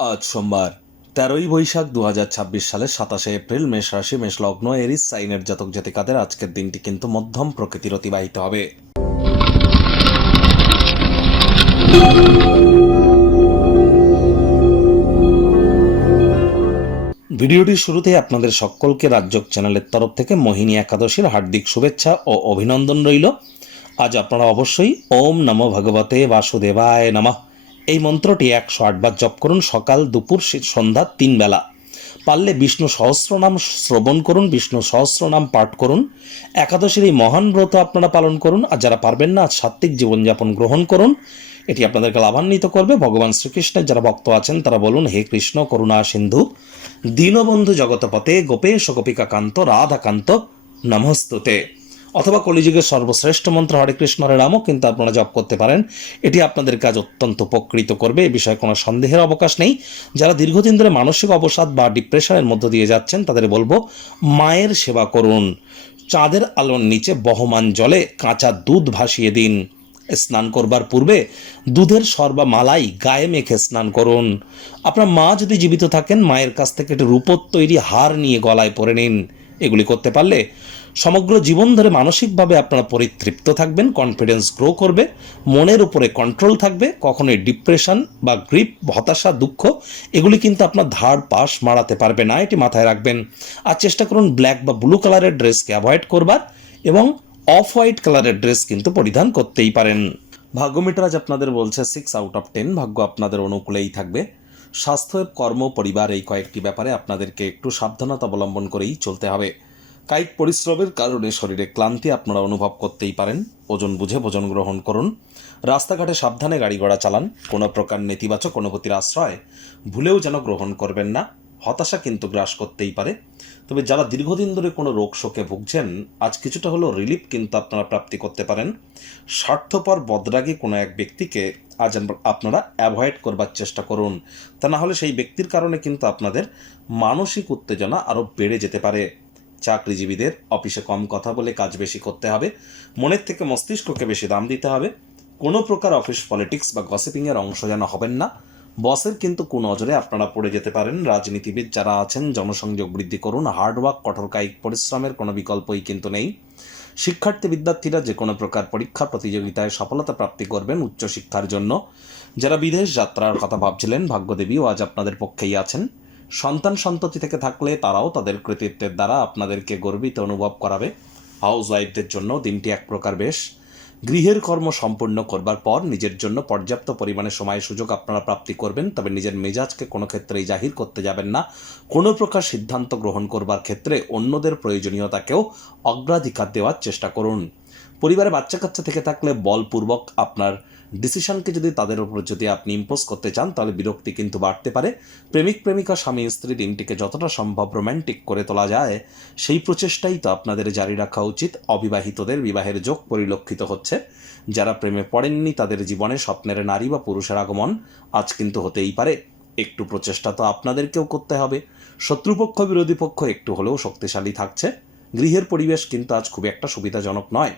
আজ সোমবার 13ই বৈশাখ 2026 সালের 27শে এপ্রিল মেষ রাশি মেষ লগ্ন এরিস সাইনের জাতক জাতিকাদের আজকের দিনটি কিন্তু মধ্যম প্রকৃতির অতিবাহিত হবে। ভিডিওটির শুরুতে আপনাদের সকলকে রাজযোগ চ্যানেলের তরফ থেকে মোহিনী একাদশীর হার্দিক শুভেচ্ছা ও অভিনন্দন রইল। আজ আপনারা অবশ্যই ওম নমো ভগবতে বাসুদেবায় নমঃ এই মন্ত্রটি 108 বার জপ করুন, সকাল দুপুর সন্ধ্যা 3 বেলা। পারলে বিষ্ণু সহস্রনাম শ্রবণ করুন, বিষ্ণু সহস্রনাম পাঠ করুন। একাদশীর এই মহান ব্রত আপনারা পালন করুন। আর যারা পারবেন না, আজ সাত্ত্বিক জীবনযাপন গ্রহণ করুন, এটি আপনাদেরকে লাভান্বিত করবে। ভগবান শ্রীকৃষ্ণের যারা ভক্ত আছেন তারা বলুন, হে কৃষ্ণ করুণা সিন্ধু দীনবন্ধু জগতপতে গোপেশ গোপিকাকান্ত রাধাকান্ত নমস্তুতে। অথবা কলিযুগের সর্বশ্রেষ্ঠ মন্ত্র হরে কৃষ্ণ হরে রামও কিন্তু আপনারা জপ করতে পারেন। এটি আপনাদের কাজ অত্যন্ত উপকৃত করবে, এ বিষয়ে কোনো সন্দেহের অবকাশ নেই। যারা দীর্ঘদিন ধরে মানসিক অবসাদ বা ডিপ্রেশনের মধ্য দিয়ে যাচ্ছেন তাদের বলবো, মায়ের সেবা করুন। চাঁদের আলোর নিচে বহমান জলে কাঁচা দুধ ভাসিয়ে দিন। স্নান করবার পূর্বে দুধের সর বা মালাই গায়ে মেখে স্নান করুন। আপনার মা যদি জীবিত থাকেন, মায়ের কাছ থেকে একটি রূপোর তৈরি হার নিয়ে গলায় পরে নিন। এগুলি করতে পারলে সমগ্র জীবন ধরে মানসিকভাবে আপনারা পরিতৃপ্ত থাকবেন, কনফিডেন্স গ্রো করবে, মনের উপরে কন্ট্রোল থাকবে। কখনোই ডিপ্রেশন বা গ্রিপ, হতাশা, দুঃখ এগুলি কিন্তু আপনার ধার পাশ মারাতে পারবে না, এটি মাথায় রাখবেন। আর চেষ্টা করুন ব্ল্যাক বা ব্লু কালারের ড্রেসকে অ্যাভয়েড করবার, এবং অফ হোয়াইট কালারের ড্রেস কিন্তু পরিধান করতেই পারেন। ভাগ্য মিটার আজ আপনাদের বলছে 6/10, ভাগ্য আপনাদের অনুকূলেই থাকবে। স্বাস্থ্য, কর্ম, পরিবার এই কয়েকটি ব্যাপারে আপনাদেরকে একটু সাবধানতা অবলম্বন করেই চলতে হবে। কায়িক পরিশ্রমের কারণে শরীরে ক্লান্তি আপনারা অনুভব করতেই পারেন। ওজন বুঝে ভোজন গ্রহণ করুন। রাস্তাঘাটে সাবধানে গাড়ি ঘোড়া চালান। কোনো প্রকার নেতিবাচক অনুভূতির আশ্রয় ভুলেও যেন গ্রহণ করবেন না। হতাশা কিন্তু গ্রাস করতেই পারে। তবে যারা দীর্ঘদিন ধরে কোনো রোগ শোকে ভুগছেন, আজ কিছুটা হলেও রিলিফ কিন্তু আপনারা প্রাপ্তি করতে পারেন। স্বার্থপর বদরাগী কোনো এক ব্যক্তিকে আজ আপনারা অ্যাভয়েড করবার চেষ্টা করুন। তা না হলে সেই ব্যক্তির কারণে কিন্তু আপনাদের মানসিক উত্তেজনা আরও বেড়ে যেতে পারে। চাকরিজীবীদের অফিসে কম কথা বলে কাজ বেশি করতে হবে। মনের থেকে মস্তিষ্ককে বেশি দাম দিতে হবে। কোনো প্রকার অফিস পলিটিক্স বা গসিপিংয়ের অংশ যেন হবেন না। বসের কিন্তু কুনজরে আপনারা পড়ে যেতে পারেন। রাজনীতিবিদ যারা আছেন, জনসংযোগ বৃদ্ধি করুন। হার্ডওয়ার্ক, কঠোর কায়িক পরিশ্রমের কোনো বিকল্পই কিন্তু নেই। শিক্ষার্থী বিদ্যার্থীরা যে কোনো প্রকার পরীক্ষা প্রতিযোগিতায় সফলতা প্রাপ্তি করবেন উচ্চশিক্ষার জন্য। যারা বিদেশ যাত্রার কথা ভাবছিলেন, ভাগ্যদেবীও আজ আপনাদের পক্ষেই আছেন। সন্তান সন্ততি থেকে থাকলে তারাও তাদের কৃতিত্বের দ্বারা আপনাদেরকে গর্বিত অনুভব করাবে। হাউস ওয়াইফদের জন্য দিনটি এক প্রকার বেশ। গৃহের কর্ম সম্পূর্ণ করবার পর নিজের জন্য পর্যাপ্ত পরিমাণে সময় সুযোগ আপনারা প্রাপ্তি করবেন। তবে নিজের মেজাজকে কোনো ক্ষেত্রেই জাহির করতে যাবেন না। কোনো প্রকার সিদ্ধান্ত গ্রহণ করবার ক্ষেত্রে অন্যদের প্রয়োজনীয়তাকেও অগ্রাধিকার দেওয়ার চেষ্টা করুন। পরিবারে বাচ্চা কাচ্চা থেকে থাকলে বলপূর্বক আপনার ডিসিশনকে যদি তাদের উপর যদি আপনি ইম্পোজ করতে চান, তাহলে বিরক্তি কিন্তু বাড়তে পারে। প্রেমিক প্রেমিকা, স্বামী স্ত্রী দিনটিকে যতটা সম্ভব রোম্যান্টিক করে তোলা যায় সেই প্রচেষ্টাই তো আপনাদের জারি রাখা উচিত। অবিবাহিতদের বিবাহের যোগ পরিলক্ষিত হচ্ছে। যারা প্রেমে পড়েননি তাদের জীবনে স্বপ্নের নারী বা পুরুষের আগমন আজ কিন্তু হতেই পারে। একটু প্রচেষ্টা তো আপনাদেরকেও করতে হবে। শত্রুপক্ষ বিরোধী পক্ষ একটু হলেও শক্তিশালী থাকছে। গৃহের পরিবেশ কিন্তু আজ খুব একটা সুবিধাজনক নয়।